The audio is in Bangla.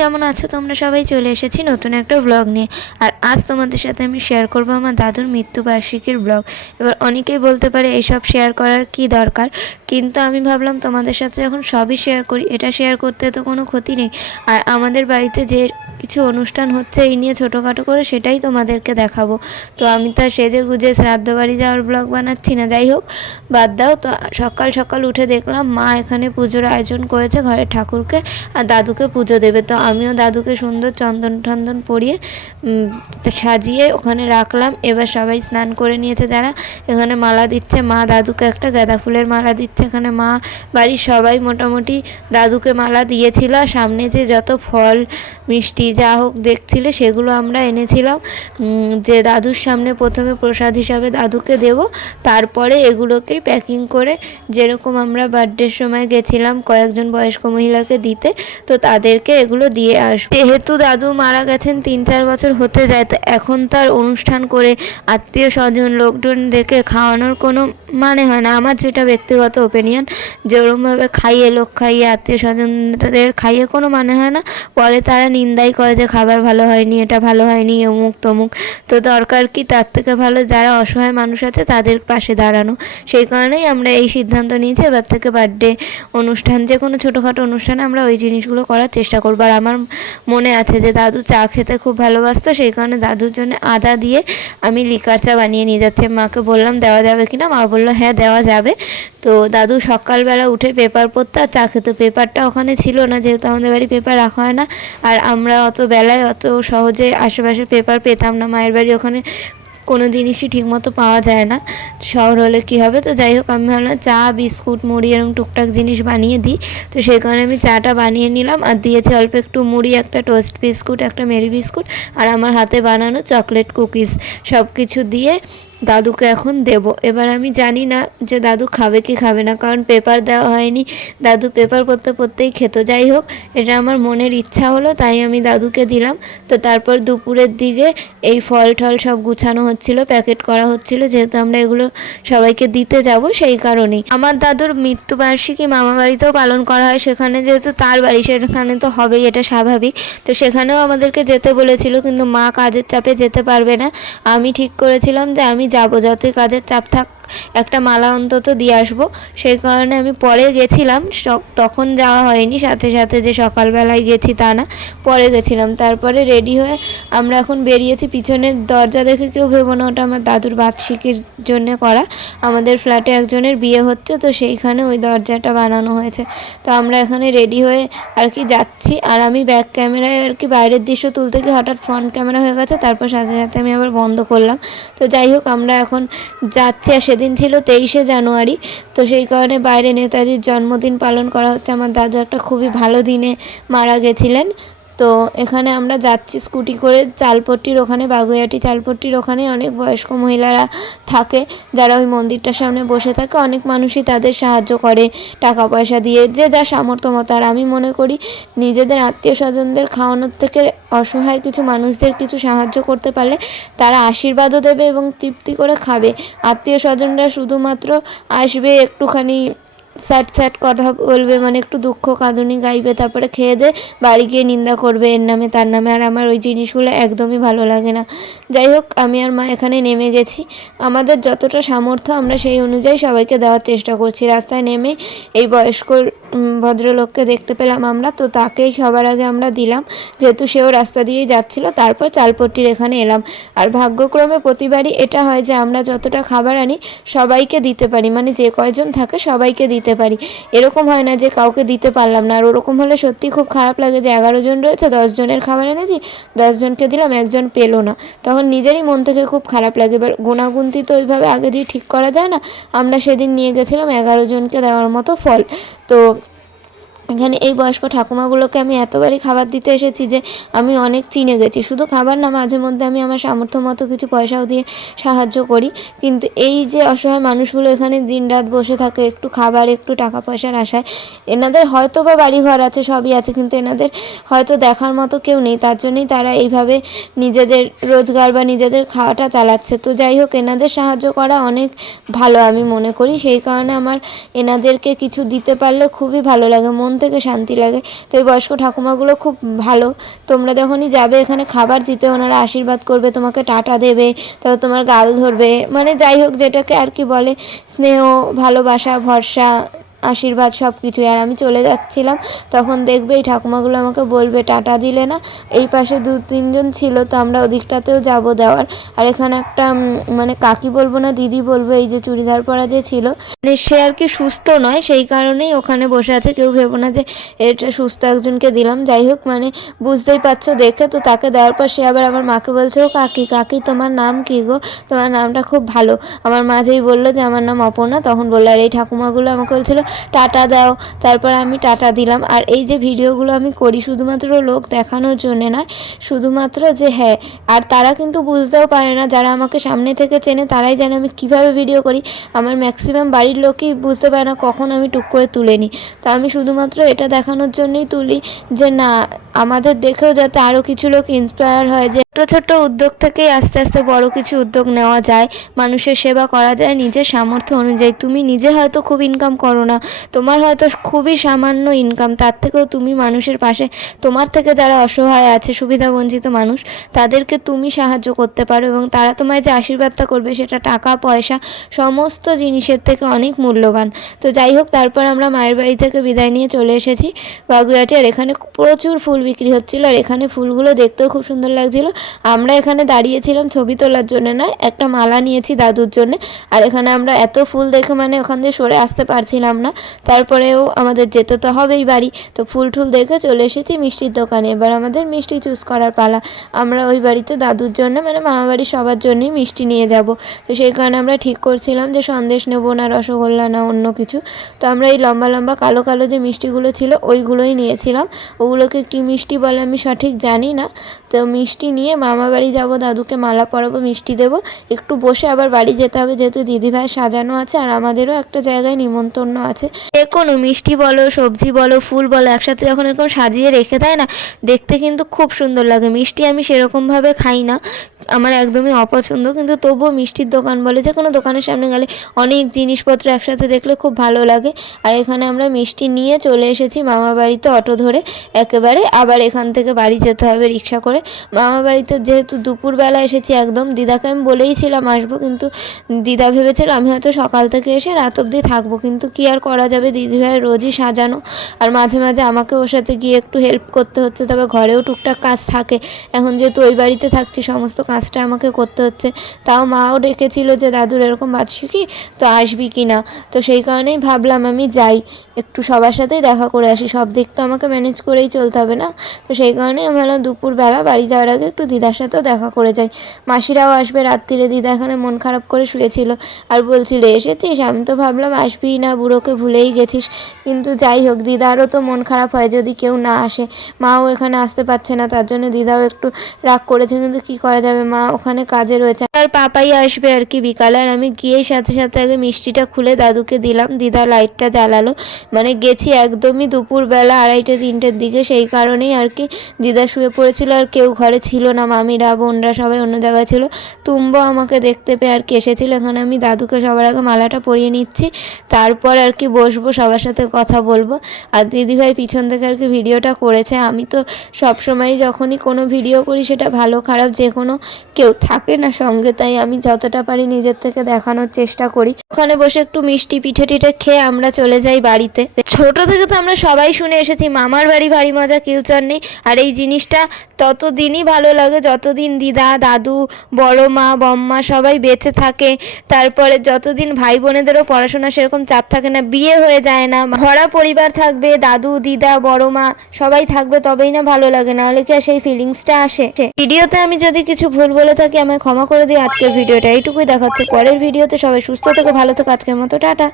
কেমন আছো তোমরা সবাই? চলে এসেছি নতুন একটা ব্লগ নিয়ে। আর আজ তোমাদের সাথে আমি শেয়ার করবো আমার দাদুর মৃত্যুবার্ষিকীর ব্লগ। এবার অনেকেই বলতে পারে এইসব শেয়ার করার কি দরকার, কিন্তু আমি ভাবলাম তোমাদের সাথে যখন সবই শেয়ার করি, এটা শেয়ার করতে তো কোনো ক্ষতি নেই। আর আমাদের বাড়িতে যে কিছু অনুষ্ঠান হচ্ছে এই নিয়ে ছোটোখাটো করে, সেটাই তোমাদেরকে দেখাবো। তো আমি তো সেজে গুজে শ্রাদ্ধ বাড়ি যাওয়ার ব্লগ বানাচ্ছি না, যাই হোক বাদ দাও। তো সকাল সকাল উঠে দেখলাম মা এখানে পুজোর আয়োজন করেছে ঘরের ঠাকুরকে, আর দাদুকে পুজো দেবে। তো আমিও দাদুকে সুন্দর চন্দন টন্দন পরিয়ে সাজিয়ে ওখানে রাখলাম। এবার সবাই স্নান করে নিয়েছে, যারা এখানে মালা দিচ্ছে। মা দাদুকে একটা গাঁদা ফুলের মালা দিচ্ছে। এখানে মা বাড়ির সবাই মোটামুটি দাদুকে মালা দিয়েছিল। আর সামনে যে যত ফল মিষ্টি যা হোক দেখছিলে, সেগুলো আমরা এনেছিলাম, যে দাদুর সামনে প্রথমে প্রসাদ হিসাবে দাদুকে দেব, তারপরে এগুলোকেই প্যাকিং করে, যেরকম আমরা বার্থডের সময় গেছিলাম কয়েকজন বয়স্ক মহিলাকে দিতে, তো তাদেরকে এগুলো দিয়ে আসবো। যেহেতু দাদু মারা গেছেন 3-4 বছর হতে যায়, তো এখন তার অনুষ্ঠান করে আত্মীয় স্বজন লোকজন ডেকে খাওয়ানোর কোনো মানে হয় না। আমার যেটা ব্যক্তিগত ওপিনিয়ন, যে ওরমভাবে খাইয়ে লোক খাইয়ে আত্মীয় স্বজনদের খাইয়ে কোনো মানে হয় না। পরে তারা নিন্দাই করে যে খাবার ভালো হয়নি, এটা ভালো হয়নি, অমুক তমুক। তো দরকার কি, তার থেকে ভালো যারা অসহায় মানুষ আছে তাদের পাশে দাঁড়ানো। সেই কারণেই আমরা এই সিদ্ধান্ত নিয়েছি, এবার থেকে বার্থডে অনুষ্ঠান, যে কোনো ছোটোখাটো অনুষ্ঠানে আমরা ওই জিনিসগুলো করার চেষ্টা করবো। আর আমার মনে আছে যে দাদু চা খেতে খুব ভালোবাসতো, সেই কারণে দাদুর জন্য আদা দিয়ে আমি লিকার চা বানিয়ে নিয়ে যাচ্ছি। মাকে বললাম দেওয়া যাবে কিনা, মা বললো হ্যাঁ দেওয়া যাবে। তো দাদু সকালবেলা উঠে পেপার পড়তে আর চা খেতে, পেপারটা ওখানে ছিল না, যেহেতু আমাদের বাড়ি পেপার রাখা হয় না। আর আমরা অত বেলায় অত সহজে আশেপাশে পেপার পেতাম না। মায়ের বাড়ি ওখানে কোনো জিনিসই ঠিকমতো পাওয়া যায় না, শহর হলে কী হবে। তো যাই হোক, আমি ভাবলাম চা বিস্কুট মুড়ি এরকম টুকটাক জিনিস বানিয়ে দিই। তো সেই কারণে আমি চাটা বানিয়ে নিলাম, আর দিয়েছি অল্প একটু মুড়ি, একটা টোস্ট বিস্কুট, একটা মেরি বিস্কুট, আর আমার হাতে বানানো চকলেট কুকিজ, সব কিছু দিয়ে দাদুকে এখন দেব। এবার আমি জানি না যে দাদু খাবে কি খাবে না, কারণ পেপার দেওয়া হয়নি। দাদু পেপার পড়তে পড়তেই খেত। যাই হোক, এটা আমার মনের ইচ্ছা হলো, তাই আমি দাদুকে দিলাম। তো তারপর দুপুরের দিকে এই ফল টল সব গুছানো হচ্ছিল, প্যাকেট করা হচ্ছিল, যেহেতু আমরা এগুলো সবাইকে দিতে যাব, সেই কারণেই। আমার দাদুর মৃত্যুবার্ষিকী মামা বাড়িতেও পালন করা হয়, সেখানে যেহেতু তার বাড়ি সেখানে তো হবেই, এটা স্বাভাবিক। তো সেখানেও আমাদেরকে যেতে বলেছিল, কিন্তু মা কাজের চাপে যেতে পারবে না। আমি ঠিক করেছিলাম যে আমি যাব, যতই কাজের চাপ থাক একটা মালা অন্তত দিয়ে আসবো। সেই কারণে আমি পরে গেছিলাম, তখন যাওয়া হয়নি সাথে সাথে, যে সকালবেলায় গেছি তা না, পরে গেছিলাম। তারপরে রেডি হয়ে আমরা এখন বেরিয়েছি। পিছনের দরজা দেখে কেউ ভেবো না, ওটা আমার দাদুর বার্ষিকীর জন্য করা। আমাদের ফ্ল্যাটে একজনের বিয়ে হচ্ছে, তো সেইখানে ওই দরজাটা বানানো হয়েছে। তো আমরা এখানে রেডি হয়ে আর কি যাচ্ছি। আর আমি ব্যাক ক্যামেরায় আর কি বাইরের দৃশ্য তুলতে গিয়ে হঠাৎ ফ্রন্ট ক্যামেরা হয়ে গেছে, তারপর সাথে সাথে আমি আবার বন্ধ করলাম। তো যাই হোক, আমরা এখন যাচ্ছি। আর সেদিন ছিল 23শে জানুয়ারি, তো সেই কারণে বাইরে নেতাজির জন্মদিন পালন করা হচ্ছে। আমার দাদু একটা খুবই ভালো দিনে মারা গেছিলেন। তো এখানে আমরা যাচ্ছি স্কুটি করে চালপট্টির ওখানে, বাগুইআটি চালপট্টির ওখানে অনেক বয়স্ক মহিলারা থাকে, যারা ওই মন্দিরটার সামনে বসে থাকে। অনেক মানুষই তাদের সাহায্য করে টাকা পয়সা দিয়ে, যে যা সামর্থ্য মতো। আর আমি মনে করি নিজেদের আত্মীয় স্বজনদের খাওয়ানোর থেকে অসহায় কিছু মানুষদের কিছু সাহায্য করতে পারলে তারা আশীর্বাদও দেবে এবং তৃপ্তি করে খাবে। আত্মীয় স্বজনরা শুধুমাত্র আসবে, একটুখানি স্যাট স্যাট কথা বলবে, মানে একটু দুঃখ কাঁদুনি গাইবে, তারপরে খেয়ে দে বাড়ি গিয়ে নিন্দা করবে এর নামে তার নামে। আর আমার ওই জিনিসগুলো একদমই ভালো লাগে না। যাই হোক, আমি আর মা এখানে নেমে গেছি। আমাদের যতটা সামর্থ্য আমরা সেই অনুযায়ী সবাইকে দেওয়ার চেষ্টা করছি। রাস্তায় নেমে এই বয়স্ক ভদ্রলোককে দেখতে পেলাম আমরা, তো তাকেই সবার আগে আমরা দিলাম, যেহেতু সেও রাস্তা দিয়েই যাচ্ছিল। তারপর চালপট্টির এখানে এলাম। আর ভাগ্যক্রমে প্রতিবারই এটা হয় যে আমরা যতটা খাবার আনি সবাইকে দিতে পারি, মানে যে কয়জন থাকে সবাইকে দিতে পারি। এরকম হয় না যে কাউকে দিতে পারলাম না। আর ওরকম হলে সত্যি খুব খারাপ লাগে যে 11 জন রয়েছে, 10 জনের খাবার এনেছি, 10 জনকে দিলাম, একজন পেলো না, তখন নিজেরই মন থেকে খুব খারাপ লাগে। এবার গোনাগুনতি তো ওইভাবে আগে দিয়ে ঠিক করা যায় না। আমরা সেদিন নিয়ে গেছিলাম 11 জনকে দেওয়ার মতো ফল। তো এখানে এই বয়স্ক ঠাকুমাগুলোকে আমি এতবারই খাবার দিতে এসেছি যে আমি অনেক চিনে গেছি। শুধু খাবার না, মাঝে মধ্যে আমি আমার সামর্থ্য মতো কিছু পয়সাও দিয়ে সাহায্য করি। কিন্তু এই যে অসহায় মানুষগুলো এখানে দিনরাত বসে থাকে একটু খাবার একটু টাকা পয়সার আশায়, এনাদের হয়তো বা বাড়িঘর আছে, সবই আছে, কিন্তু এনাদের হয়তো দেখার মতো কেউ নেই। তার জন্যই তারা এইভাবে নিজেদের রোজগার বা নিজেদের খাওয়াটা চালাচ্ছে। তো যাই হোক, এনাদের সাহায্য করা অনেক ভালো আমি মনে করি। সেই কারণে আমার এনাদেরকে কিছু দিতে পারলে খুবই ভালো লাগে, মন থেকে শান্তি লাগে। তো এই বয়স্ক ঠাকুমাগুলো খুব ভালো। তোমরা যখনই যাবে এখানে খাবার দিতে ওনারা আশীর্বাদ করবে, তোমাকে টাটা দেবে, তারপর তোমার গাল ধরবে, মানে যাই হোক যেটাকে আর কি বলে স্নেহ, ভালোবাসা, ভরসা, আশীর্বাদ সব কিছুই। আর আমি চলে যাচ্ছিলাম তখন দেখবে এই ঠাকুমাগুলো আমাকে বলবে টাটা দিলে না। এই পাশে 2-3 জন ছিল, তো আমরা ওদিকটাতেও যাব দেওয়ার। আর এখানে একটা মানে কাকি বলবো না দিদি বলবো, এই যে চুড়িদার পরা যে ছিল, মানে সে আর কি সুস্থ নয়, সেই কারণেই ওখানে বসে আছে। কেউ ভেবো না যে এটা সুস্থ একজনকে দিলাম। যাই হোক মানে বুঝতেই পারছো দেখে। তো তাকে দেওয়ার পর সে আবার আমার মাকে বলছে, ও কাকি কাকি তোমার নাম কী গো, তোমার নামটা খুব ভালো। আমার মা যেই বললো যে আমার নাম অপর্ণা, তখন বললো। আর এই ঠাকুমাগুলো আমাকে বলছিল টাটা দাও, তারপর আমি টাটা দিলাম। আর এই যে ভিডিওগুলো আমি করি শুধুমাত্র লোক দেখানোর জন্য নয়, শুধুমাত্র যে হ্যাঁ, আর তারা কিন্তু বুঝতেও পারে না, যারা আমাকে সামনে থেকে চেনে তারাই জানে আমি কিভাবে ভিডিও করি। আমার ম্যাক্সিমাম বাড়ির লোকই বুঝতে পারে না কখন আমি টুক করে তুলে নিই। তো আমি শুধুমাত্র এটা দেখানোর জন্যই তুলি যে না, আমাদের দেখেও যাতে আরও কিছু লোক ইন্সপায়ার হয় যে ছোটো ছোটো উদ্যোগ থেকেই আস্তে আস্তে বড় কিছু উদ্যোগ নেওয়া যায়, মানুষের সেবা করা যায় নিজের সামর্থ্য অনুযায়ী। তুমি নিজে হয়তো খুব ইনকাম করো না, তোমার হয়তো খুবই সামান্য ইনকাম, তার থেকেও তুমি মানুষের পাশে, তোমার থেকে যারা অসহায় আছে, সুবিধাবঞ্চিত মানুষ, তাদেরকে তুমি সাহায্য করতে পারো এবং তারা তোমায় যে আশীর্বাদটা করবে সেটা টাকা পয়সা সমস্ত জিনিসের থেকে অনেক মূল্যবান। তো যাই হোক, তারপর আমরা মায়ের বাড়ি থেকে বিদায় নিয়ে চলে এসেছি বাগুইআটি। আর এখানে প্রচুর ফুল বিক্রি হচ্ছিল, আর এখানে ফুলগুলো দেখতেও খুব সুন্দর লাগছিল। আমরা এখানে দাঁড়িয়েছিলাম ছবি তোলার জন্য নয়, একটা মালা নিয়েছি দাদুর জন্য। আর এখানে আমরা এত ফুল দেখে মানে ওখান দিয়ে সরে আসতে পারছিলাম না, তারপরেও আমাদের যেতে তো হবেই বাড়ি। তো ফুল টুল দেখে চলে এসেছি মিষ্টির দোকানে। এবার আমাদের মিষ্টি চুজ করার পালা। আমরা ওই বাড়িতে দাদুর জন্য মানে মামা বাড়ির সবার জন্যই মিষ্টি নিয়ে যাব। তো সেই কারণে আমরা ঠিক করছিলাম যে সন্দেশ নেবো না রসগোল্লা না অন্য কিছু। তো আমরা এই লম্বা লম্বা কালো কালো যে মিষ্টিগুলো ছিল ওইগুলোই নিয়েছিলাম। ওগুলোকে কী মিষ্টি বলে আমি সঠিক জানি না। তো মিষ্টি নিয়ে মামা বাড়ি যাব, দাদুকে মালা পরাবো, মিষ্টি দেবো, একটু বসে আবার বাড়ি যেতে হবে, যেহেতু দিদিভাই সাজানো আছে আর আমাদেরও একটা জায়গায় নিমন্ত্রণ আছে। যে কোনো মিষ্টি বলো, সবজি বলো, ফুল বলো, একসাথে যখন এরকম সাজিয়ে রেখে দেয় না, দেখতে কিন্তু খুব সুন্দর লাগে। মিষ্টি আমি সেরকমভাবে খাই না, আমার একদমই অপছন্দ, কিন্তু তবুও মিষ্টির দোকান বলে যে কোনো দোকানের সামনে গেলে অনেক জিনিসপত্র একসাথে দেখলে খুব ভালো লাগে। আর এখানে আমরা মিষ্টি নিয়ে চলে এসেছি মামা বাড়িতে অটো ধরে একেবারে। আবার এখান থেকে বাড়ি যেতে হবে রিক্সা করে। মামা বাড়িতে যেহেতু দুপুরবেলা এসেছি একদম, দিদাকে আমি বলেইছিলাম আসবো, কিন্তু দিদা ভেবেছিল আমি হয়তো সকাল থেকে এসে রাত অবধি থাকবো, কিন্তু কি আর করা যাবে, দিদিভাই রোজই সাজানো, আর মাঝে মাঝে আমাকে ওর সাথে গিয়ে একটু হেল্প করতে হচ্ছে। তবে ঘরেও টুকটাক কাজ থাকে, এখন যেহেতু ওই বাড়িতে থাকছি সমস্ত কাজটা আমাকে করতে হচ্ছে। তাও মাও ডেকেছিল যে দাদুর এরকম বার্ষিকী, তো আসবি কি না। তো সেই কারণেই ভাবলাম আমি যাই, একটু সবার সাথেই দেখা করে আসি, সব দিক তো আমাকে ম্যানেজ করেই চলতে হবে না। তো সেই কারণেই আমি ভাবলাম দুপুরবেলা বাড়ি যাওয়ার আগে একটু দিদার সাথেও দেখা করে যাই। মাসিরাও আসবে রাত্রিরে, দিদা এখানে মন খারাপ করে শুয়েছিল আর বলছিল এসেছিস, আমি তো ভাবলাম আসবিই না, বুড়োকে ভুলেই গেছিস। কিন্তু যাই হোক, দিদারও তো মন খারাপ হয় যদি কেউ না আসে। মাও এখানে আসতে পারছে না, তার জন্য দিদাও একটু রাগ করেছে, কিন্তু কী করা যাবে, মা ওখানে কাজে রয়েছে। আর পাপাই আসবে আর কি বিকালে। আর আমি গিয়েই সাথে সাথে আগে মিষ্টিটা খুলে দাদুকে দিলাম, দিদা লাইটটা জ্বালালো। মানে গেছি একদমই দুপুরবেলা 2:30-3টের দিকে, সেই কারণেই আর কি দিদা শুয়ে পড়েছিল আর কেউ ঘরে ছিল না, মামিরা বোনরা সবাই অন্য জায়গায় ছিল। তুম্বো আমাকে দেখতে পেয়ে আর কি এসেছিল। এখানে আমি দাদুকে সবার আগে মালাটা পরিয়ে নিচ্ছি, তারপর আর কি বসবো, সবার সাথে কথা বলবো। আর দিদিভাই পিছন থেকে আর কি ভিডিওটা করেছে। আমি তো সবসময় যখনই কোনো ভিডিও করি সেটা ভালো খারাপ যে কোনো কেউ থাকে না সঙ্গে, তাই আমি যতটা পারি নিজের থেকে দেখানোর চেষ্টা করি। ওখানে বসে একটু মিষ্টি পিঠে টিঠে খেয়ে আমরা চলে যাই বাড়িতে। ছোট থেকে তো আমরা সবাই শুনে এসেছি মামার বাড়ি ভারী মজা, কিলচর নেই। আর এই জিনিসটা ততদিনই ভালো লাগে যতদিন দিদা দাদু বড় মা বম্মা সবাই বেঁচে থাকে। তারপরে যতদিন ভাই বোনেদেরও পড়াশোনা সেরকম চাপ থাকে না, বিয়ে হয়ে যায় না, ভরা পরিবার থাকবে, দাদু দিদা বড় মা সবাই থাকবে, তবেই না ভালো লাগে, নাহলে কি আর সেই ফিলিংসটা আসে। ভিডিওতে আমি যদি কিছু ভুল বলে থাকি আমায় ক্ষমা করে দিই। আজকের ভিডিওটা এইটুকুই, দেখা হচ্ছে পরের ভিডিওতে। সবাই সুস্থ থেকো, ভালো থেকো, আজকের মতো টাটা।